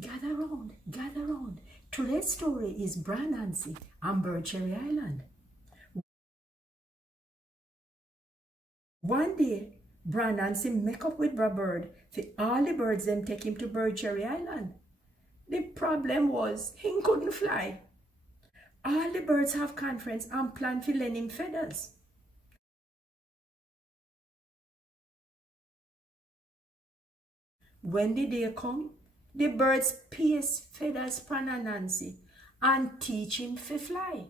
Gather round, gather round. Today's story is Bredda Anancy and Bird Cherry Island. One day, Bredda Anancy make up with Bird for all the birds them take him to Bird Cherry Island. The problem was he couldn't fly. All the birds have conference and plan to lend him feathers. When the day come, the birds pierce feathers pan Anancy and teach him to fly.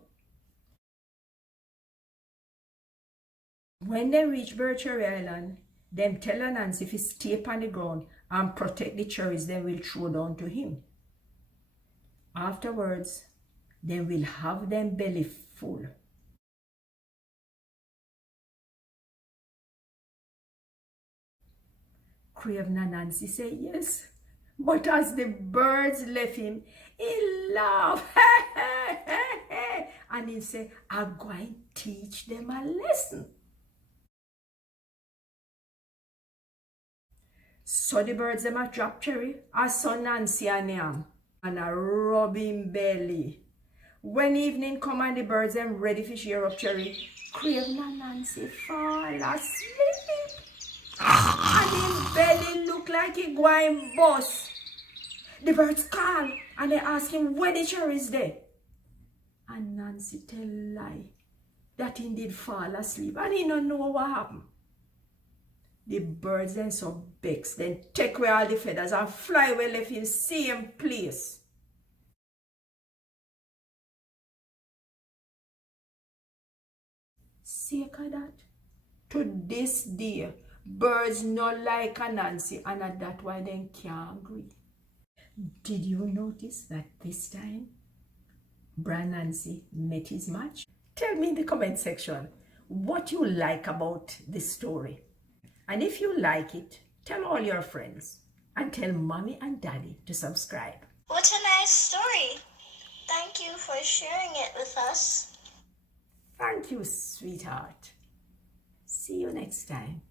When they reach Bird Cherry Island, them tell Anancy to stay on the ground and protect the cherries they will throw down to him. Afterwards, they will have them belly full. Craven Anancy say yes, but as the birds left him, he laughed and he say, I'm going to teach them a lesson. So the birds them a drop cherry, a son Nancy and him, and a rub him belly. When evening come and the birds them ready to share up cherry, Craven Anancy fall asleep. And his belly look like he going bust. The birds call and they ask him where the cherry is there. And Nancy tell lie that he did fall asleep and he don't know what happened. The birds then so vexed, then take away all the feathers and fly away left in same place. Sake of that, to this day, birds not like Anancy and that's why they can't agree. Did you notice that this time Bredda Anancy met his match? Tell me in the comment section what you like about this story. And if you like it, tell all your friends and tell mommy and daddy to subscribe. What a nice story. Thank you for sharing it with us. Thank you, sweetheart. See you next time.